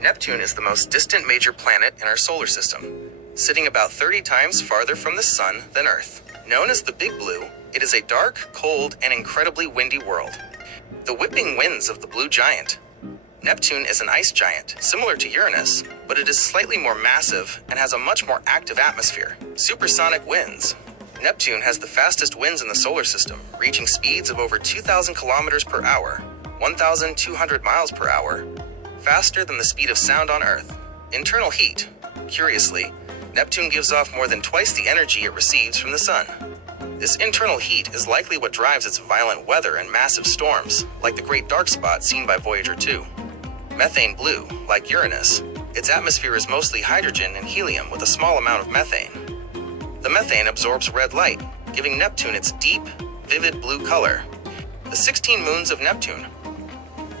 Neptune is the most distant major planet in our solar system, sitting about 30 times farther from the Sun than Earth. Known as the Big Blue, it is a dark, cold, and incredibly windy world. The whipping winds of the blue giant. Neptune is an ice giant, similar to Uranus, but it is slightly more massive and has a much more active atmosphere. Supersonic winds. Neptune has the fastest winds in the solar system, reaching speeds of over 2,000 kilometers per hour, 1,200 miles per hour, faster than the speed of sound on Earth. Internal heat. Curiously, Neptune gives off more than twice the energy it receives from the Sun. This internal heat is likely what drives its violent weather and massive storms, like the Great Dark Spot seen by Voyager 2. Methane blue, like Uranus. Its atmosphere is mostly hydrogen and helium with a small amount of methane. The methane absorbs red light, giving Neptune its deep, vivid blue color. The 16 moons of Neptune.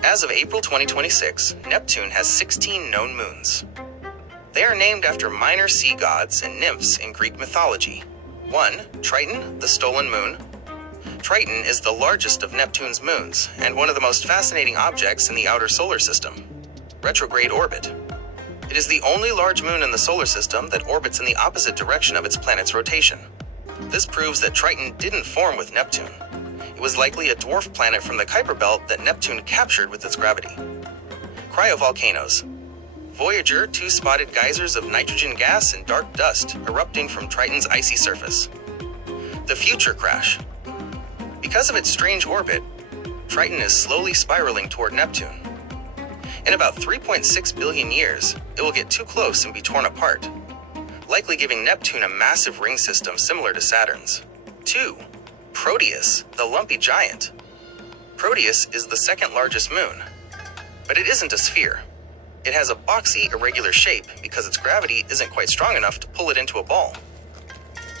As of April 2026, Neptune has 16 known moons. They are named after minor sea gods and nymphs in Greek mythology. 1. Triton, the stolen moon. Triton is the largest of Neptune's moons and one of the most fascinating objects in the outer solar system. Retrograde orbit. It is the only large moon in the solar system that orbits in the opposite direction of its planet's rotation. This proves that Triton didn't form with Neptune. It was likely a dwarf planet from the Kuiper Belt that Neptune captured with its gravity. Cryovolcanoes. Voyager 2 spotted geysers of nitrogen gas and dark dust erupting from Triton's icy surface. The future crash. Because of its strange orbit, Triton is slowly spiraling toward Neptune. In about 3.6 billion years, it will get too close and be torn apart, likely giving Neptune a massive ring system similar to Saturn's. 2. Proteus, the lumpy giant. Proteus is the second largest moon, but it isn't a sphere. It has a boxy, irregular shape because its gravity isn't quite strong enough to pull it into a ball.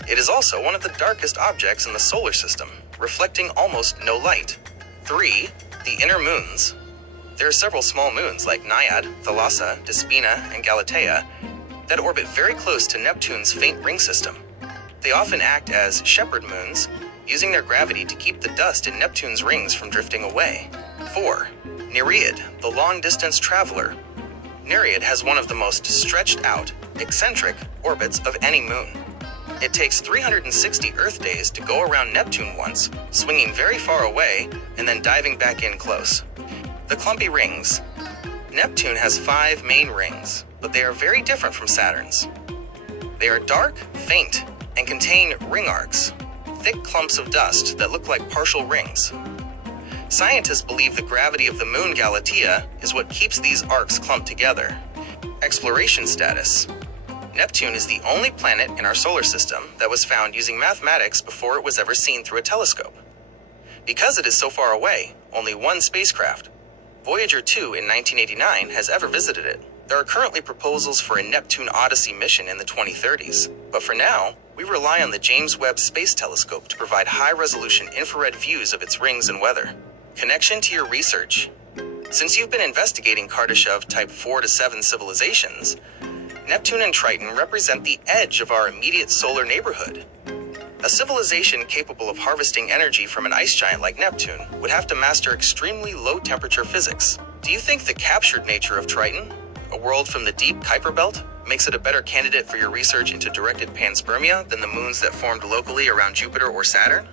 It is also one of the darkest objects in the solar system, reflecting almost no light. 3. The inner moons. There are several small moons like Naiad, Thalassa, Despina, and Galatea that orbit very close to Neptune's faint ring system. They often act as shepherd moons, using their gravity to keep the dust in Neptune's rings from drifting away. 4. Nereid, the long-distance traveler. Nereid has one of the most stretched out, eccentric orbits of any moon. It takes 360 Earth days to go around Neptune once, swinging very far away and then diving back in close. The clumpy rings. Neptune has 5 main rings, but they are very different from Saturn's. They are dark, faint, and contain ring arcs, thick clumps of dust that look like partial rings. Scientists believe the gravity of the moon Galatea is what keeps these arcs clumped together. Exploration status. Neptune is the only planet in our solar system that was found using mathematics before it was ever seen through a telescope. Because it is so far away, only one spacecraft, Voyager 2 in 1989, has ever visited it. There are currently proposals for a Neptune Odyssey mission in the 2030s, but for now, we rely on the James Webb Space Telescope to provide high-resolution infrared views of its rings and weather. Connection to your research. Since you've been investigating Kardashev Type 4 to 7 civilizations, Neptune and Triton represent the edge of our immediate solar neighborhood. A civilization capable of harvesting energy from an ice giant like Neptune would have to master extremely low-temperature physics. Do you think the captured nature of Triton, a world from the deep Kuiper Belt, makes it a better candidate for your research into directed panspermia than the moons that formed locally around Jupiter or Saturn?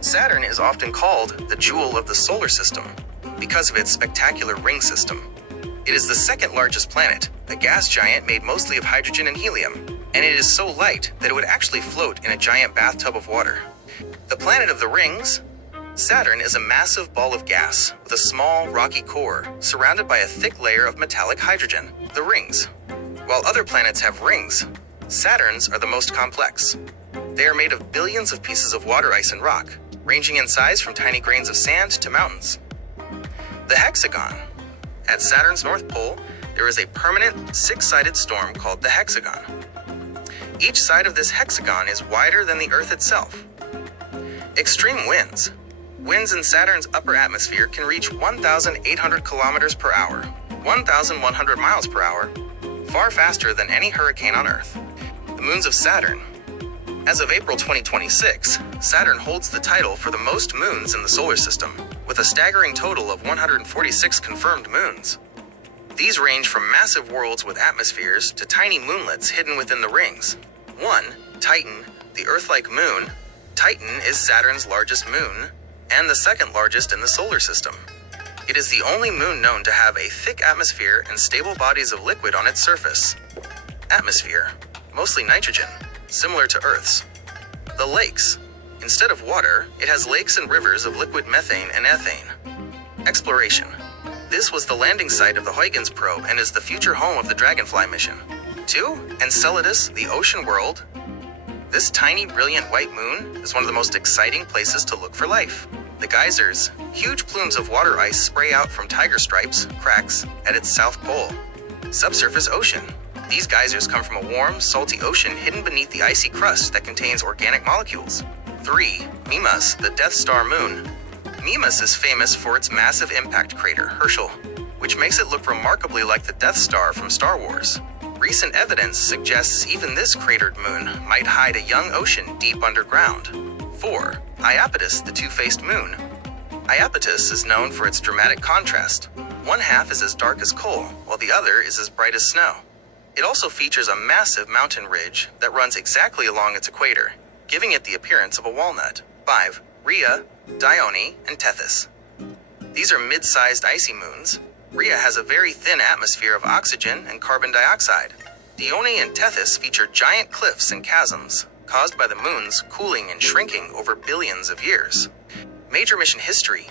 Saturn is often called the jewel of the solar system because of its spectacular ring system. It is the second largest planet, a gas giant made mostly of hydrogen and helium, and it is so light that it would actually float in a giant bathtub of water. The planet of the rings? Saturn is a massive ball of gas with a small, rocky core surrounded by a thick layer of metallic hydrogen, the rings. While other planets have rings, Saturn's are the most complex. They are made of billions of pieces of water ice and rock, ranging in size from tiny grains of sand to mountains. The hexagon. At Saturn's North Pole, there is a permanent six-sided storm called the hexagon. Each side of this hexagon is wider than the Earth itself. Extreme winds. Winds in Saturn's upper atmosphere can reach 1,800 kilometers per hour, 1,100 miles per hour, far faster than any hurricane on Earth. The moons of Saturn. As of April 2026, Saturn holds the title for the most moons in the solar system, with a staggering total of 146 confirmed moons. These range from massive worlds with atmospheres to tiny moonlets hidden within the rings. 1. Titan, the Earth-like moon. Titan is Saturn's largest moon, and the second largest in the solar system. It is the only moon known to have a thick atmosphere and stable bodies of liquid on its surface. Atmosphere, mostly nitrogen, similar to Earth's. The lakes. Instead of water, it has lakes and rivers of liquid methane and ethane. Exploration. This was the landing site of the Huygens probe and is the future home of the Dragonfly mission. 2. Enceladus, the ocean world. This tiny, brilliant white moon is one of the most exciting places to look for life. The geysers, huge plumes of water ice spray out from tiger stripes, cracks, at its south pole. Subsurface ocean. These geysers come from a warm, salty ocean hidden beneath the icy crust that contains organic molecules. 3. Mimas, the Death Star moon. Mimas is famous for its massive impact crater, Herschel, which makes it look remarkably like the Death Star from Star Wars. Recent evidence suggests even this cratered moon might hide a young ocean deep underground. 4. Iapetus, the two-faced moon. Iapetus is known for its dramatic contrast. One half is as dark as coal, while the other is as bright as snow. It also features a massive mountain ridge that runs exactly along its equator, giving it the appearance of a walnut. 5. Rhea, Dione, and Tethys. These are mid-sized icy moons. Rhea has a very thin atmosphere of oxygen and carbon dioxide. Dione and Tethys feature giant cliffs and chasms, caused by the moons cooling and shrinking over billions of years. Major mission history.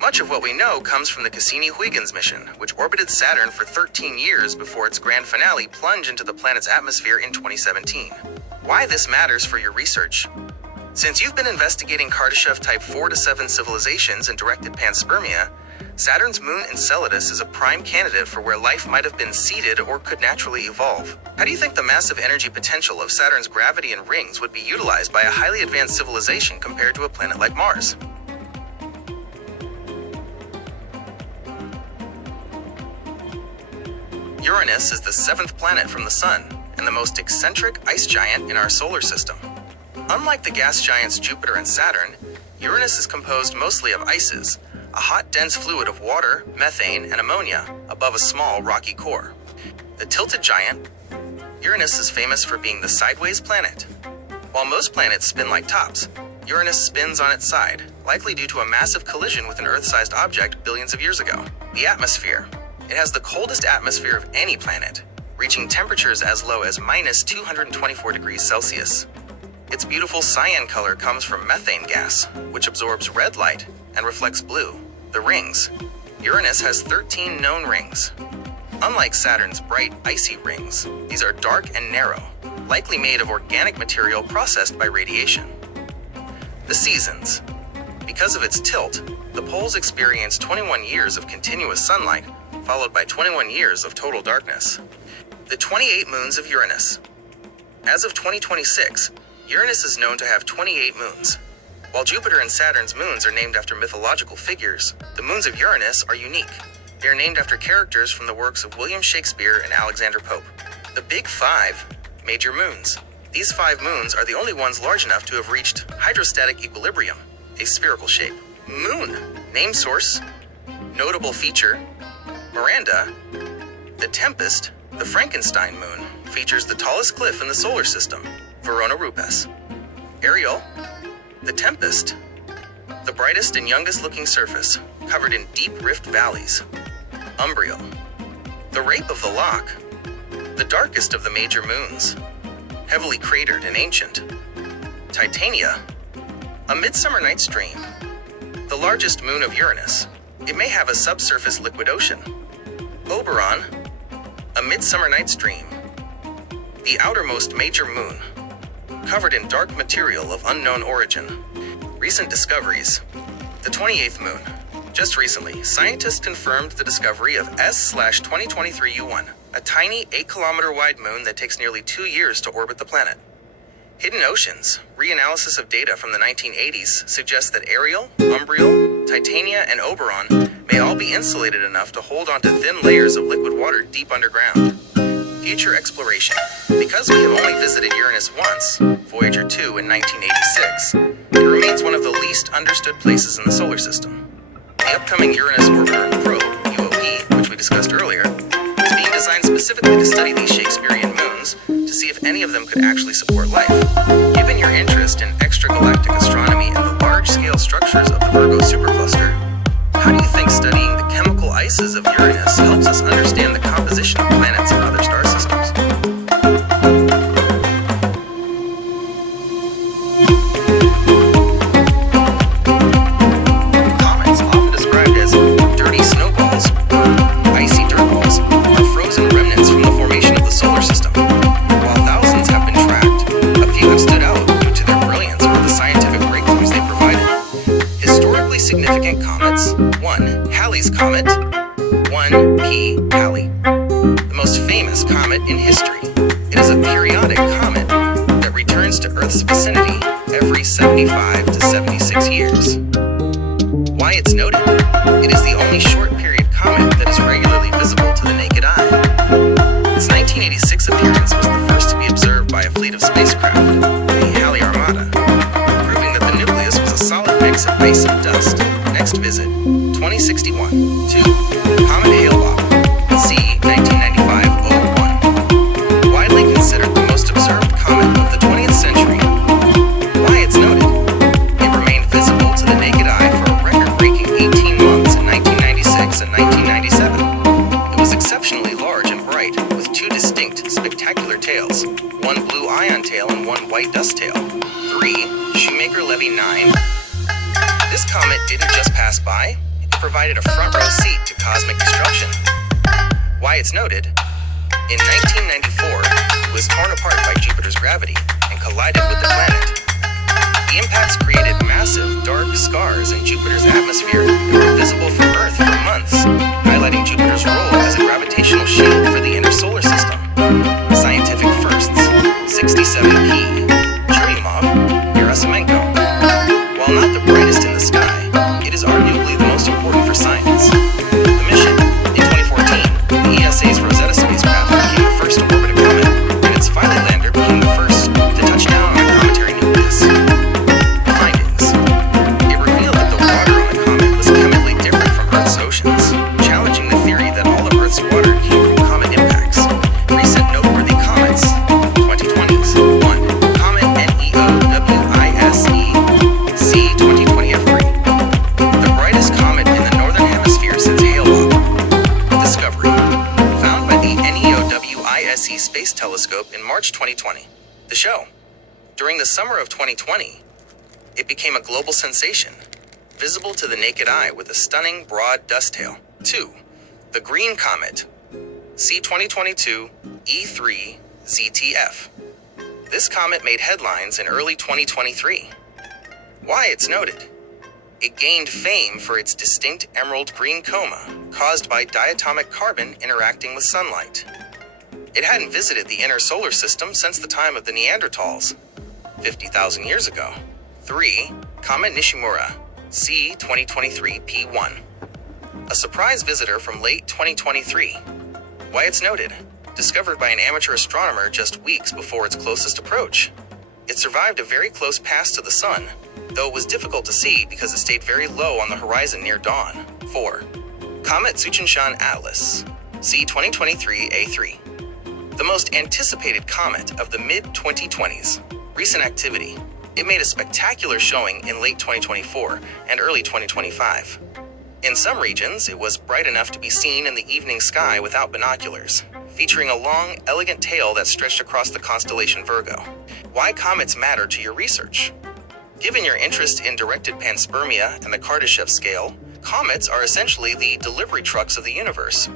Much of what we know comes from the Cassini-Huygens mission, which orbited Saturn for 13 years before its grand finale plunged into the planet's atmosphere in 2017. Why this matters for your research. Since you've been investigating Kardashev Type 4 to 7 civilizations and directed panspermia, Saturn's moon Enceladus is a prime candidate for where life might have been seeded or could naturally evolve. How do you think the massive energy potential of Saturn's gravity and rings would be utilized by a highly advanced civilization compared to a planet like Mars? Uranus is the 7th planet from the Sun and the most eccentric ice giant in our solar system. Unlike the gas giants Jupiter and Saturn, Uranus is composed mostly of ices, a hot, dense fluid of water, methane, and ammonia above a small, rocky core. The tilted giant, Uranus is famous for being the sideways planet. While most planets spin like tops, Uranus spins on its side, likely due to a massive collision with an Earth-sized object billions of years ago. The atmosphere. It has the coldest atmosphere of any planet, reaching temperatures as low as minus 224 degrees Celsius. Its beautiful cyan color comes from methane gas, which absorbs red light and reflects blue. The rings. Uranus has 13 known rings. Unlike Saturn's bright, icy rings, these are dark and narrow, likely made of organic material processed by radiation. The seasons. Because of its tilt, the poles experience 21 years of continuous sunlight, followed by 21 years of total darkness. The 28 moons of Uranus. As of 2026, Uranus is known to have 28 moons. While Jupiter and Saturn's moons are named after mythological figures, the moons of Uranus are unique. They are named after characters from the works of William Shakespeare and Alexander Pope. The Big Five, major moons. These 5 moons are the only ones large enough to have reached hydrostatic equilibrium, a spherical shape. Moon, name source, notable feature, Miranda. The Tempest, the Frankenstein moon, features the tallest cliff in the solar system, Verona Rupes. Ariel, the Tempest, the brightest and youngest looking surface, covered in deep rift valleys. Umbriel, the Rape of the Lock, the darkest of the major moons, heavily cratered and ancient. Titania, a Midsummer Night's Dream, the largest moon of Uranus. It may have a subsurface liquid ocean. Oberon, a Midsummer Night's Dream, the outermost major moon, covered in dark material of unknown origin. Recent discoveries. The 28th moon. Just recently, scientists confirmed the discovery of S/2023 a tiny 8-kilometer wide moon that takes nearly 2 years to orbit the planet. Hidden oceans. Reanalysis of data from the 1980s suggests that Ariel, Umbriel, Titania, and Oberon may all be insulated enough to hold onto thin layers of liquid water deep underground. Future exploration. Because we have only visited Uranus once, Voyager 2 in 1986, it remains one of the least understood places in the solar system. The upcoming Uranus Orbiter and Probe, UOP, which we discussed earlier, is being designed specifically to study these Shakespearean moons to see if any of them could actually support life. Given your interest in extragalactic astronomy and the large-scale structures of the Virgo supercluster, how do you think studying the chemical ices of Uranus helps us understand the composition of planets and other star systems? Comets, often described as dirty snowballs or icy dirt balls, are frozen remnants from the formation of the solar system. While thousands have been tracked, a few have stood out due to their brilliance or the scientific breakthroughs they provided. Historically significant comets: 1. Halley's Comet. 1P Halley. The most famous comet in history. It is a periodic comet that returns to Earth's vicinity every 75 to 76 years. Why it's noted? It is the only short-period comet that is regularly visible to the naked eye. Its 1986 appearance was the first to be observed by a fleet of spacecraft, the Halley Armada, proving that the nucleus was a solid mix of ice and dust. Next visit, 2061. 2. Comet Hale-Bopp, c. 1995-01. Widely considered the most observed comet of the 20th century. Why it's noted? It remained visible to the naked eye for a record-breaking 18 months in 1996 and 1997. It was exceptionally large and bright, with two distinct, spectacular tails, one blue ion tail and one white dust tail. 3. Shoemaker-Levy 9. This comet didn't just pass by, it provided a front-row seat to cosmic destruction. Why it's noted? In 1994, it was torn apart by Jupiter's gravity and collided with the planet. The impacts created massive, dark scars in Jupiter's atmosphere that were visible from Earth for months, highlighting Jupiter's role as a gravitational shield for the inner solar system. Scientific firsts: 67P Churyumov, Gerasimenko. While not the brightest in the sky, it is arguably the most important for science. The mission: in 2014, the ESA's Rosetta spacecraft became the first to orbit a comet, and its Philae lander became the first to touch down on a cometary nucleus. Findings: it revealed that the water on the comet was chemically different from Earth's oceans, challenging the theory that all of Earth's water came from comet impacts. Recent noteworthy comets: 2020s. 1. Comet NEOWISE c. 2020F3. The brightest comet in the northern hemisphere since Hale-Bopp. Discovery. Found by the NEOWISE Space Telescope in March 2020. The show. During the summer of 2020, it became a global sensation, visible to the naked eye with a stunning broad dust tail. 2. The Green Comet, c. 2022 E3 ZTF. This comet made headlines in early 2023. Why it's noted? It gained fame for its distinct emerald green coma caused by diatomic carbon interacting with sunlight. It hadn't visited the inner solar system since the time of the Neanderthals, 50,000 years ago. 3. Comet Nishimura, c. 2023 P1. A surprise visitor from late 2023. Why it's noted? Discovered by an amateur astronomer just weeks before its closest approach. It survived a very close pass to the sun, though it was difficult to see because it stayed very low on the horizon near dawn. 4. Comet Tsuchinshan Atlas, c. 2023 A3. The most anticipated comet of the mid-2020s. Recent activity. It made a spectacular showing in late 2024 and early 2025. In some regions, it was bright enough to be seen in the evening sky without binoculars, featuring a long, elegant tail that stretched across the constellation Virgo. Why comets matter to your research? Given your interest in directed panspermia and the Kardashev scale, comets are essentially the delivery trucks of the universe.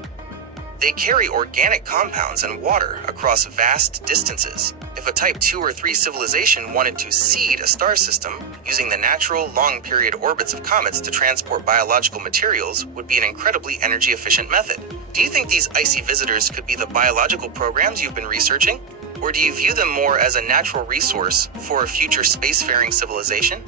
They carry organic compounds and water across vast distances. If a Type 2 or 3 civilization wanted to seed a star system, using the natural, long-period orbits of comets to transport biological materials would be an incredibly energy-efficient method. Do you think these icy visitors could be the biological programs you've been researching? Or do you view them more as a natural resource for a future spacefaring civilization?